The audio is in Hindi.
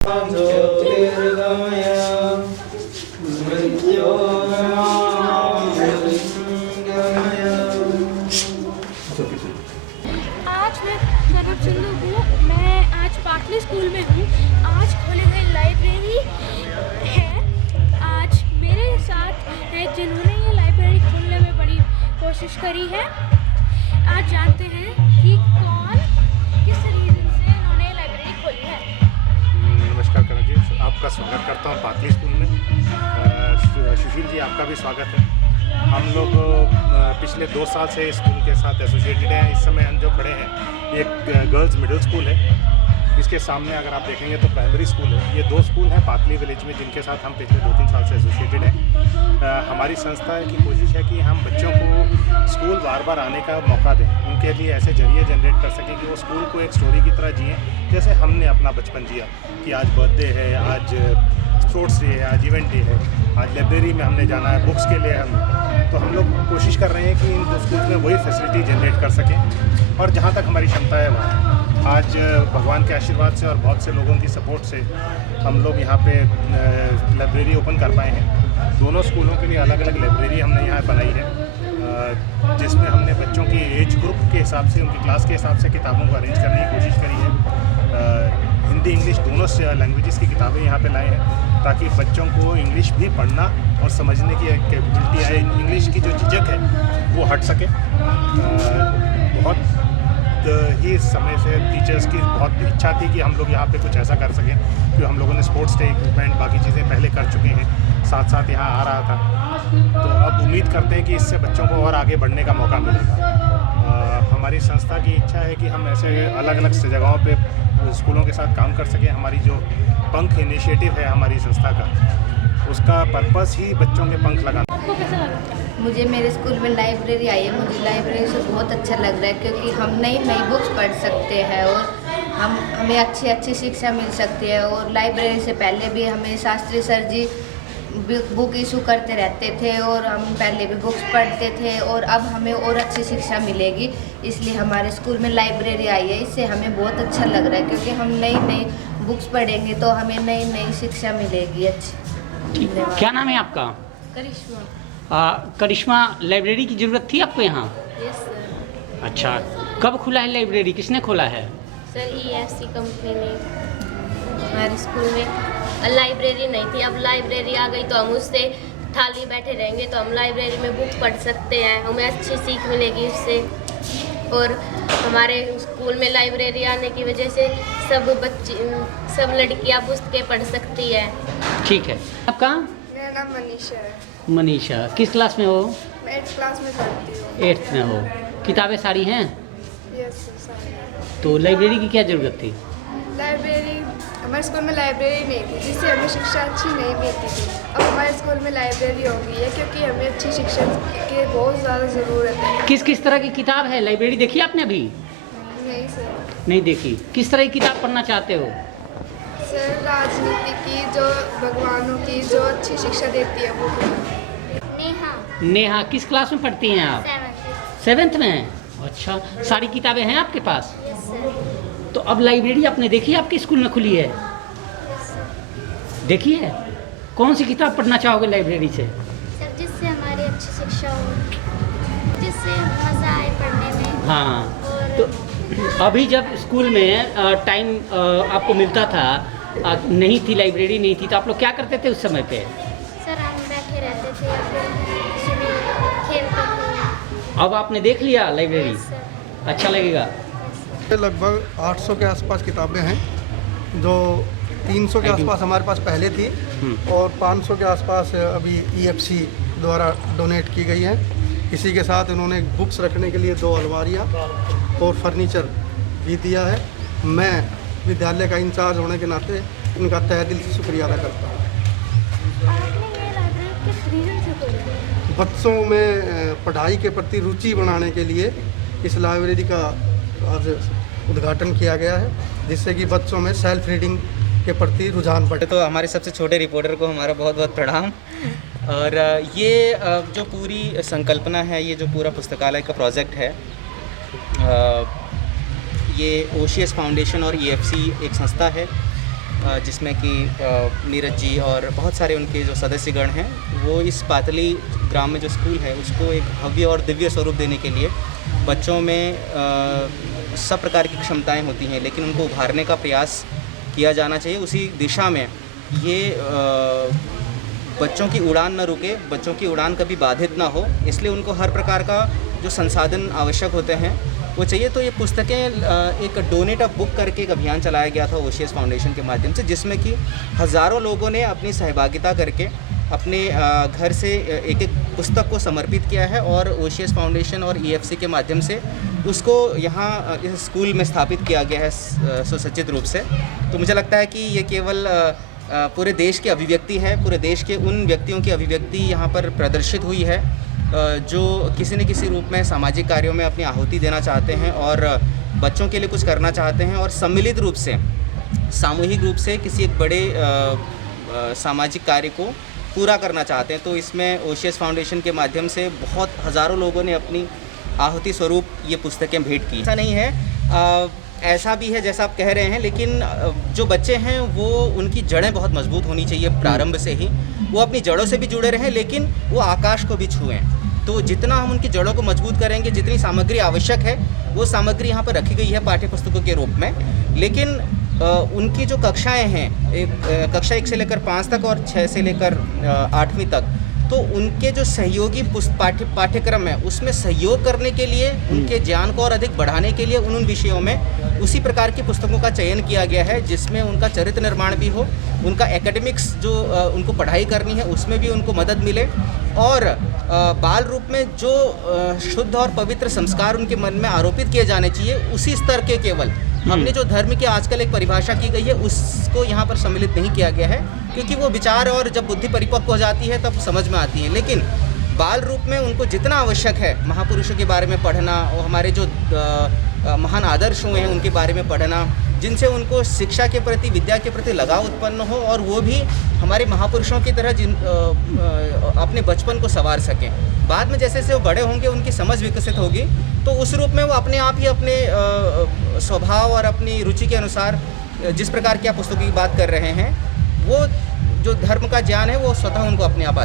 ज्योतिर्गमय मृत्योर्मामृतंगमय। आज मैं सौरभ सिंधु हूँ। मैं आज पाटली स्कूल में हूँ। आज खोली गई लाइब्रेरी है। आज मेरे साथ है जिन्होंने ये लाइब्रेरी खोलने में बड़ी कोशिश करी है। आज जानते हैं कि कौन किस रीज़न से इन्होंने ये लाइब्रेरी खोली है। नमस्कार करण जी, आपका स्वागत करता हूँ पाटली स्कूल में। सुशील जी, आपका भी स्वागत है। हम लोग पिछले 2 साल से स्कूल के साथ एसोसिएटेड हैं। इस समय हम जो खड़े हैं, एक गर्ल्स मिडिल स्कूल है। इसके सामने अगर आप देखेंगे तो प्राइमरी स्कूल है। ये 2 स्कूल हैं पाटली विलेज में जिनके साथ हम पिछले 2-3 साल से एसोसिएटेड हैं। हमारी संस्था की कोशिश है कि हम बच्चों को स्कूल बार बार आने का मौका दें, उनके लिए ऐसे जरिए जनरेट कर सकें कि वो स्कूल को एक स्टोरी की तरह जिएँ, जैसे हमने अपना बचपन जिया कि आज बर्थडे है, आज स्पोर्ट्स डे है, आज इवेंट डे है, आज लाइब्रेरी में हमने जाना है बुक्स के लिए। तो हम लोग कोशिश कर रहे हैं कि इन स्कूल में वही फैसिलिटी जनरेट कर सकें और जहाँ तक हमारी क्षमता है वहाँ। आज भगवान के आशीर्वाद से और बहुत से लोगों की सपोर्ट से हम लोग यहाँ पे लाइब्रेरी ओपन कर पाए हैं। दोनों स्कूलों के लिए अलग अलग लाइब्रेरी हमने यहाँ बनाई है, जिसमें हमने बच्चों की एज ग्रुप के हिसाब से, उनकी क्लास के हिसाब से किताबों को अरेंज करने की कोशिश करी है। हिंदी इंग्लिश दोनों लैंग्वेजेस की किताबें यहाँ पे लाए हैं ताकि बच्चों को इंग्लिश भी पढ़ना और समझने की कैपेबिलिटी है। इंग्लिश की जो झिझक है वो हट सके। बहुत ही समय से टीचर्स की बहुत इच्छा थी कि हम लोग यहाँ पे कुछ ऐसा कर सकें, क्योंकि हम लोगों ने स्पोर्ट्स डे इक्विपमेंट बाकी चीज़ें पहले कर चुके हैं, साथ साथ यहाँ आ रहा था। तो अब उम्मीद करते हैं कि इससे बच्चों को और आगे बढ़ने का मौका मिलेगा। हमारी संस्था की इच्छा है कि हम ऐसे अलग अलग जगहों पे स्कूलों के साथ काम कर सकें। हमारी जो पंख इनिशिएटिव है हमारी संस्था का, उसका पर्पस ही बच्चों के पंख लगाना। आपको कैसा लगा? मुझे मेरे स्कूल में लाइब्रेरी आई है। मुझे लाइब्रेरी से बहुत अच्छा लग रहा है क्योंकि हम नई नई बुक्स पढ़ सकते हैं और हमें अच्छी शिक्षा मिल सकती है। और लाइब्रेरी से पहले भी हमें शास्त्री सर जी बुक इशू करते रहते थे और हम पहले भी बुक्स पढ़ते थे और अब हमें और अच्छी शिक्षा मिलेगी, इसलिए हमारे स्कूल में लाइब्रेरी आई है। इससे हमें बहुत अच्छा लग रहा है क्योंकि हम नई नई बुक्स पढ़ेंगे तो हमें नई नई शिक्षा मिलेगी अच्छी। क्या नाम है आपका? करिश्मा। करिश्मा, लाइब्रेरी की ज़रूरत थी आपको यहाँ? Yes sir. अच्छा, कब खुला है लाइब्रेरी, किसने खोला है? सर EFC कंपनी ने। हमारे स्कूल में लाइब्रेरी नहीं थी, अब लाइब्रेरी आ गई तो हम उससे खाली बैठे रहेंगे तो हम लाइब्रेरी में बुक पढ़ सकते हैं, हमें अच्छी सीख मिलेगी उससे। और हमारे स्कूल में लाइब्रेरी आने की वजह से सब लड़कियां पुस्तकें पढ़ सकती है। ठीक है। आपका? मेरा नाम मनीषा है। मनीषा, किस क्लास में हो? मैं 8th क्लास में पढ़ती हूँ। 8th में हो। किताबें सारी हैं? Yes sir. तो लाइब्रेरी की क्या ज़रूरत थी? लाइब्रेरी, हमारे स्कूल में लाइब्रेरी नहीं थी जिससे हमें शिक्षा अच्छी नहीं मिलती थी। अब हमारे स्कूल में लाइब्रेरी हो गई है क्योंकि हमें अच्छी शिक्षा की बहुत ज़्यादा ज़रूरत है। किस किस तरह की किताब है? लाइब्रेरी देखी आपने अभी? नहीं सर। नहीं देखी। किस तरह की किताब पढ़ना चाहते हो? सर राजनीति की, जो भगवानों की, जो अच्छी शिक्षा देती है वो। नेहा, किस क्लास में पढ़ती हैं आप? 7th में? अच्छा, सारी किताबें हैं आपके पास? तो अब लाइब्रेरी आपने देखी, आपके स्कूल में खुली है? देखी है? कौन सी किताब पढ़ना चाहोगे लाइब्रेरी से? सर जिससे हमारी अच्छी शिक्षा हो, जिससे मज़ा आए पढ़ने में। हाँ, तो अभी जब स्कूल में टाइम आपको मिलता था, नहीं थी लाइब्रेरी नहीं थी, तो आप लोग क्या करते थे उस समय पे? सर हम बैठे रहते थे या फिर खेलते थे। अब आपने देख लिया लाइब्रेरी, अच्छा लगेगा? लगभग 800 के आसपास किताबें हैं, जो 300 के आसपास हमारे पास पहले थी और 500 के आसपास अभी EFC द्वारा डोनेट की गई है। इसी के साथ इन्होंने बुक्स रखने के लिए 2 अलमारियाँ और फर्नीचर भी दिया है। मैं विद्यालय का इंचार्ज होने के नाते इनका तहे दिल से शुक्रिया अदा करता हूँ। बच्चों में पढ़ाई के प्रति रुचि बढ़ाने के लिए इस लाइब्रेरी का आज उद्घाटन किया गया है, जिससे कि बच्चों में सेल्फ रीडिंग के प्रति रुझान बढ़े। तो हमारे सबसे छोटे रिपोर्टर को हमारा बहुत बहुत प्रणाम। और ये जो पूरी संकल्पना है, ये जो पूरा पुस्तकालय का प्रोजेक्ट है, ये OCS फाउंडेशन और EFC एक संस्था है जिसमें कि नीरज जी और बहुत सारे उनके जो सदस्यगण हैं, वो इस पातली ग्राम में जो स्कूल है उसको एक भव्य और दिव्य स्वरूप देने के लिए बच्चों में सब प्रकार की क्षमताएं होती हैं, लेकिन उनको उभारने का प्रयास किया जाना चाहिए। उसी दिशा में ये बच्चों की उड़ान न रुके, बच्चों की उड़ान कभी बाधित ना हो, इसलिए उनको हर प्रकार का जो संसाधन आवश्यक होते हैं वो चाहिए। तो ये पुस्तकें एक डोनेट अ बुक करके एक अभियान चलाया गया था ओशियस फाउंडेशन के माध्यम से, जिसमें कि हज़ारों लोगों ने अपनी सहभागिता करके अपने घर से एक एक पुस्तक को समर्पित किया है और ओशियस फाउंडेशन और EFC के माध्यम से उसको यहाँ इस स्कूल में स्थापित किया गया है सुसज्जित रूप से। तो मुझे लगता है कि ये केवल पूरे देश की अभिव्यक्ति है, पूरे देश के उन व्यक्तियों की अभिव्यक्ति यहाँ पर प्रदर्शित हुई है जो किसी न किसी रूप में सामाजिक कार्यों में अपनी आहुति देना चाहते हैं और बच्चों के लिए कुछ करना चाहते हैं और सम्मिलित रूप से, सामूहिक रूप से किसी एक बड़े सामाजिक कार्य को पूरा करना चाहते हैं। तो इसमें ओशियस फाउंडेशन के माध्यम से बहुत हज़ारों लोगों ने अपनी आहुति स्वरूप ये पुस्तकें भेंट की। ऐसा नहीं है, ऐसा भी है जैसा आप कह रहे हैं, लेकिन जो बच्चे हैं वो उनकी जड़ें बहुत मजबूत होनी चाहिए प्रारंभ से ही। वो अपनी जड़ों से भी जुड़े रहें लेकिन वो आकाश को भी छुएं। तो जितना हम उनकी जड़ों को मजबूत करेंगे, जितनी सामग्री आवश्यक है वो सामग्री यहाँ पर रखी गई है पाठ्य पुस्तकों के रूप में, लेकिन उनकी जो कक्षाएं हैं, कक्षा 1 से लेकर 5 तक और 6 से लेकर 8वीं तक, तो उनके जो सहयोगी पाठ्यक्रम है उसमें सहयोग करने के लिए, उनके ज्ञान को और अधिक बढ़ाने के लिए उन विषयों में उसी प्रकार की पुस्तकों का चयन किया गया है जिसमें उनका चरित्र निर्माण भी हो, उनका एकेडमिक्स जो उनको पढ़ाई करनी है उसमें भी उनको मदद मिले और बाल रूप में जो शुद्ध और पवित्र संस्कार उनके मन में आरोपित किए जाने चाहिए उसी स्तर के केवल हमने जो धर्म की आजकल एक परिभाषा की गई है उसको यहाँ पर सम्मिलित नहीं किया गया है, क्योंकि वो विचार और जब बुद्धि परिपक्व हो जाती है तब समझ में आती है। लेकिन बाल रूप में उनको जितना आवश्यक है महापुरुषों के बारे में पढ़ना और हमारे जो महान आदर्श हुए हैं उनके बारे में पढ़ना, जिनसे उनको शिक्षा के प्रति, विद्या के प्रति लगाव उत्पन्न हो और वो भी हमारे महापुरुषों की तरह अपने बचपन को संवार सकें। बाद में जैसे जैसे वो बड़े होंगे उनकी समझ विकसित होगी तो उस रूप में वो अपने आप ही अपने स्वभाव और अपनी रुचि के अनुसार जिस प्रकार की आप पुस्तकों की बात कर रहे हैं वो जो धर्म का ज्ञान है वो स्वतः उनको अपने आप आ